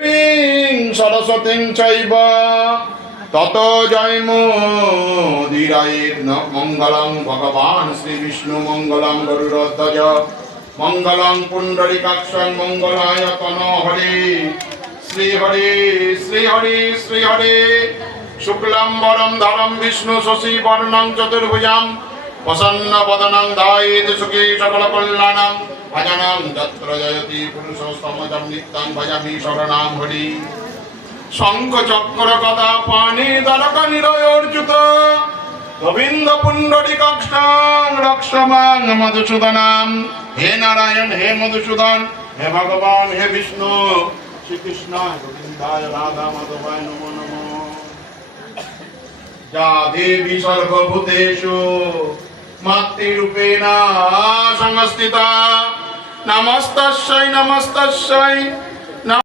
সরস্বতীং চৈব তত জয়মোদিরায় মঙ্গলং ভগবান শ্রী বিষ্ণু মঙ্গলং গরুড়ধ্বজ মঙ্গলং পুণ্ডরীকাক্ষং মঙ্গলায় তনো হরে শ্রী হরে শ্রী হরে শ্রী হরে শুক্লাম বরম ধরম বিষ্ণু শশী বর্ণং চতুর্ভুজাম প্রসন্ন বদনং ধায়েত সুখী সকল কল্যাণং ভজনং যত্র জয়তি পুরুষোত্তমজং নিত্যং ভজামি শরণাম হরি শঙ্খ চক্র গদা পানি দ্বারক নিরয়োর্জুত গোবিন্দ পুণ্ডরীকাক্ষং রক্ষমাং মধুসূদনাম। হে নারায়ণ, হে মধুসূদন, হে ভগবান, হে বিষ্ণু, শ্রীকৃষ্ণ গোবিন্দায় রাধা মাধবায় নমো নমঃ। যা দেবী সর্বভূতেষু মাতৃরূপেণ সংস্থিতা নমস্তস্যৈ নমস্তস্যৈ